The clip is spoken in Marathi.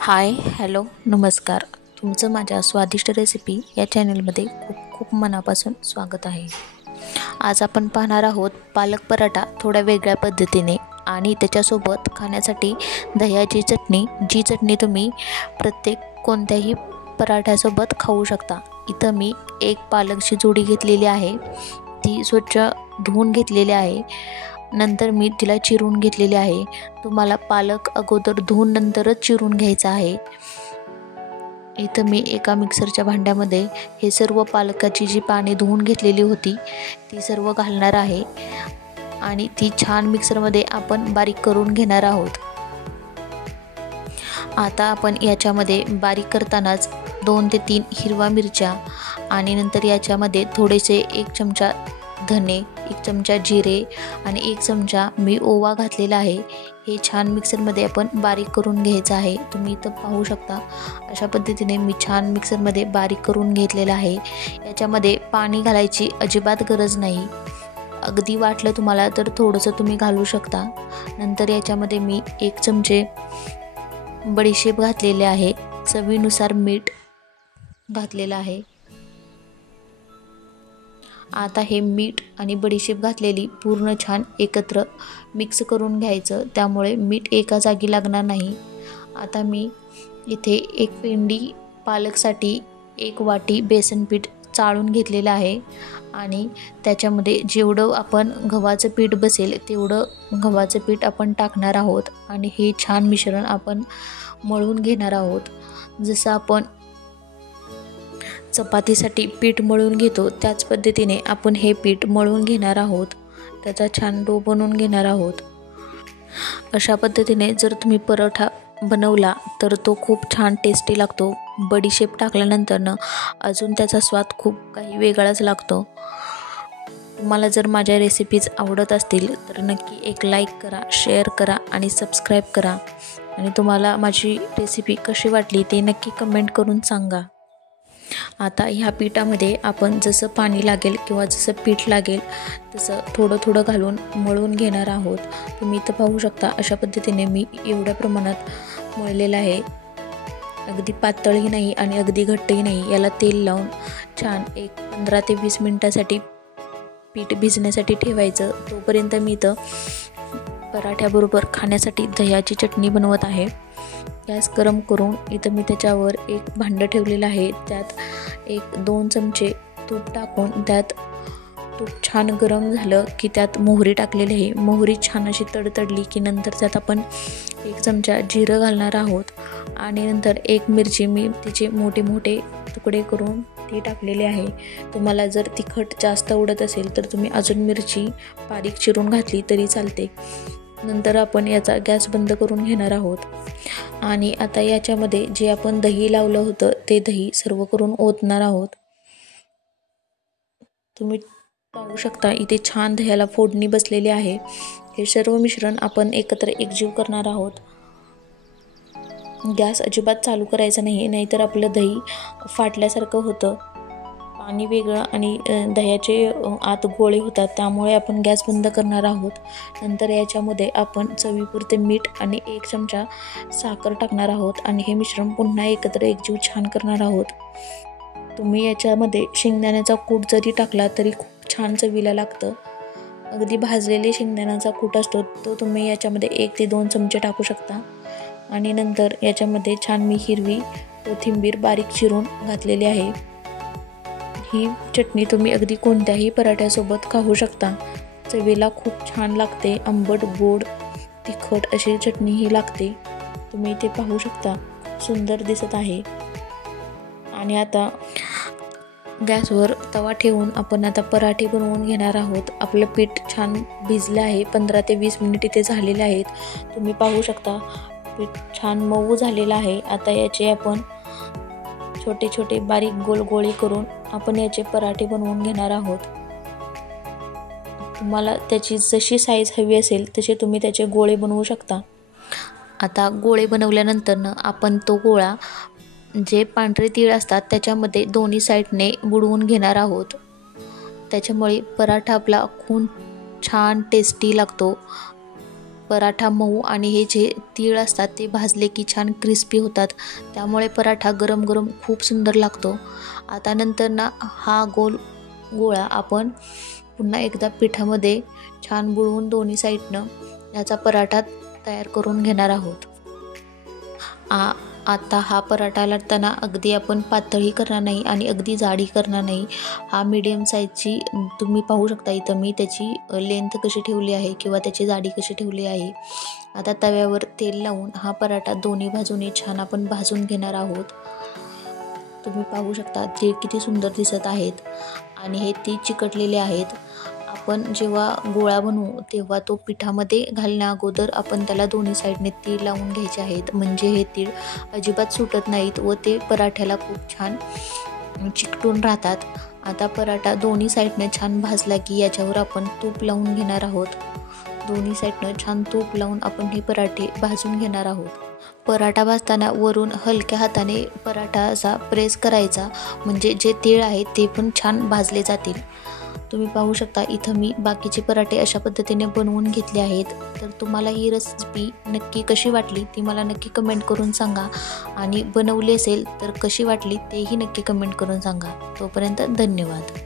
हाय, हॅलो, नमस्कार. तुमचं माझ्या स्वादिष्ट रेसिपी या चॅनलमध्ये खूप खूप मनापासून स्वागत आहे. आज आपण पाहणार आहोत पालक पराठा थोड्या वेगळ्या पद्धतीने आणि त्याच्यासोबत खाण्यासाठी दह्याची चटणी, जी चटणी तुम्ही प्रत्येक कोणत्याही पराठ्यासोबत खाऊ शकता. इथं मी एक पालकची जोडी घेतलेली आहे, ती स्वच्छ धुवून घेतलेली आहे. नंतर मी तिला चिरून घेतलेली आहे. तुम्हाला पालक अगोदर धुवून नंतरच चिरून घ्यायचा आहे. इथं मी एका मिक्सरच्या भांड्यामध्ये हे सर्व पालकाची जी पाने धुवून घेतलेली होती ती सर्व घालणार आहे आणि ती छान मिक्सरमध्ये आपण बारीक करून घेणार आहोत. आता आपण याच्यामध्ये बारीक करतानाच 2 ते 3 हिरवा मिरच्या आणि नंतर याच्यामध्ये थोडेसे 1 चमचा धने, 1 चमचा जिरे आणि 1 चमचा मी ओवा घातलेला आहे. हे छान मिक्सरमध्ये आपण बारीक करून घ्यायचं आहे. तुम्ही इथं पाहू शकता अशा पद्धतीने मी छान मिक्सरमध्ये बारीक करून घेतलेलं आहे. याच्यामध्ये पाणी घालायची अजिबात गरज नाही. अगदी वाटलं तुम्हाला तर थोडंसं तुम्ही घालू शकता. नंतर याच्यामध्ये मी 1 चमचे बडीशेप घातलेले आहे. चवीनुसार मीठ घातलेलं आहे. आता हे मीठ आणि बडीशेप घातलेली पूर्ण छान एकत्र मिक्स करून घ्यायचं, त्यामुळे मीठ एका जागी लागणार नाही. आता मी इथे 1 पेंडी पालकसाठी 1 वाटी बेसन पीठ चाळून घेतलेलं आहे आणि त्याच्यामध्ये जेवढं आपण गव्हाचं पीठ बसेल तेवढं गव्हाचं पीठ आपण टाकणार आहोत आणि हे छान मिश्रण आपण मळून घेणार आहोत. जसं आपण चपातीसाठी पीठ मळून घेतो त्याच पद्धतीने आपण हे पीठ मळून घेणार आहोत. त्याचा छान डो बनवून घेणार आहोत. अशा पद्धतीने जर तुम्ही पराठा बनवला तर तो खूप छान टेस्टी लागतो. बडीशेप टाकल्यानंतरनं अजून त्याचा स्वाद खूप काही वेगळाच लागतो. तुम्हाला जर माझ्या रेसिपीज आवडत असतील तर नक्की एक लाईक करा, शेअर करा आणि सबस्क्राईब करा. आणि तुम्हाला माझी रेसिपी कशी वाटली ते नक्की कमेंट करून सांगा. आता ह्या पिठामध्ये आपण जसं पाणी लागेल किंवा जसं पीठ लागेल तसं थोडं थोडं घालून मळून घेणार आहोत. तुम्ही इथं पाहू शकता अशा पद्धतीने मी एवढ्या प्रमाणात मळलेलं आहे. अगदी पातळही नाही आणि अगदी घट्टही नाही. याला तेल लावून छान 15 ते 20 मिनटासाठी पीठ भिजण्यासाठी ठेवायचं. तोपर्यंत मी इथं पराठ्याबरोबर खाण्यासाठी दह्याची चटणी बनवत आहे. गॅस गरम करून इथं मी त्याच्यावर 1 भांडं ठेवलेलं आहे. त्यात 1-2 चमचे तूप टाकून त्यात तूप छान गरम झालं की त्यात मोहरी टाकलेली आहे. मोहरी छान अशी तडतडली की नंतर त्यात आपण 1 चमचा जिरं घालणार आहोत आणि नंतर 1 मिरची मी तिचे मोठे मोठे तुकडे करून ती टाकलेली आहे. तुम्हाला जर तिखट जास्त आवडत असेल तर तुम्ही अजून मिरची बारीक चिरून घातली तरी चालते. नंतर आपण याचा गॅस बंद करून घेणार आहोत आणि आता याच्यामध्ये जे आपण दही लावलं होतं ते दही सर्व करून ओतणार आहोत. तुम्ही पाहू शकता इथे छान दह्याला फोडणी बसलेली आहे. हे सर्व मिश्रण आपण एकत्र एकजीव करणार आहोत. गॅस अजिबात चालू करायचा नाही, नाहीतर आपलं दही फाटल्यासारखं होतं. पाणी वेगळं आणि दह्याचे आत गोळे होतात, त्यामुळे आपण गॅस बंद करणार आहोत. नंतर याच्यामध्ये आपण चवीपुरते मीठ आणि 1 चमचा साखर टाकणार आहोत आणि हे मिश्रण पुन्हा एकत्र एकजीव छान करणार आहोत. तुम्ही याच्यामध्ये शेंगदाण्याचा कूट जरी टाकला तरी खूप छान चवीला लागतं. अगदी भाजलेले शेंगदाण्याचा कूट असतो तो तुम्ही याच्यामध्ये 1 ते 2 चमचे टाकू शकता. आणि नंतर याच्यामध्ये छान मी हिरवी कोथिंबीर बारीक चिरून घातलेली आहे. ही चटणी तुम्ही अगदी कोणत्याही पराठ्यासोबत खाऊ शकता. चवीला खूप छान लागते. आंबट, गोड, तिखट अशी चटणी ही लागते. तुम्ही ते पाहू शकता, सुंदर दिसत आहे. आणि आता गॅसवर तवा ठेवून आपण आता पराठे बनवून घेणार आहोत. आपलं पीठ छान भिजलं आहे. 15 ते 20 मिनिट इथे झालेले आहेत. तुम्ही पाहू शकता पीठ छान मऊ झालेलं आहे. आता याचे आपण छोटे छोटे बारीक गोल गोळे करून आपण याचे पराठे बनवून घेणार आहोत. तुम्हाला त्याची जशी साईज हवी असेल तसे तुम्ही त्याचे गोळे बनवू शकता. आता गोळे बनवल्यानंतरनं आपण तो गोळा जे पांढरे तीळ असतात त्याच्यामध्ये दोन्ही साईडने बुडवून घेणार आहोत. त्याच्यामुळे पराठा आपला खूप छान टेस्टी लागतो. पराठा मऊ आणि हे जे तीळ असतात ते भाजले की छान क्रिस्पी होतात, त्यामुळे पराठा गरम गरम खूप सुंदर लागतो. आता नंतर ना हा गोळा आपण पुन्हा एकदा पिठामध्ये छान बुडवून दोन्ही साईडनं याचा पराठा तयार करून घेणार आहोत. आता हा पराठा लाटताना अगदी आपण पातळही करणार नाही आणि अगदी जाडी करणार नाही. हा मीडियम साईजची तुम्ही पाहू शकता इथं मी त्याची लेंथ कशी ठेवली आहे किंवा त्याची जाडी कशी ठेवली आहे. आता तव्यावर तेल लावून हा पराठा दोन्ही बाजूने छान आपण भाजून घेणार आहोत. तुम्ही पाहू शकता ते किती सुंदर दिसत आहेत आणि हे ती चिकटलेले आहेत. आपण जेव्हा गोळा बनवू तेव्हा तो पिठामध्ये घालण्या अगोदर आपण त्याला दोन्ही साईडने तीळ लावून घ्यायचे आहेत, म्हणजे हे तीळ अजिबात सुटत नाहीत व ते पराठ्याला खूप छान चिकटून राहतात. आता पराठा दोन्ही साईडने छान भाजला की याच्यावर आपण तूप लावून घेणार आहोत. दोन्ही साईडनं छान तूप लावून आपण हे पराठे भाजून घेणार आहोत. पराठा भाजताना वरून हलक्या हाताने पराठा असा प्रेस करायचा, म्हणजे जे तीळ आहेत ते पण छान भाजले जातील. तुम्ही पाहू शकता इथं मी बाकीचे पराठे अशा पद्धतीने बनवून घेतले आहेत. तर तुम्हाला ही रेसिपी नक्की कशी वाटली ती मला नक्की कमेंट करून सांगा आणि बनवली असेल तर कशी वाटली तेही नक्की कमेंट करून सांगा. तोपर्यंत धन्यवाद.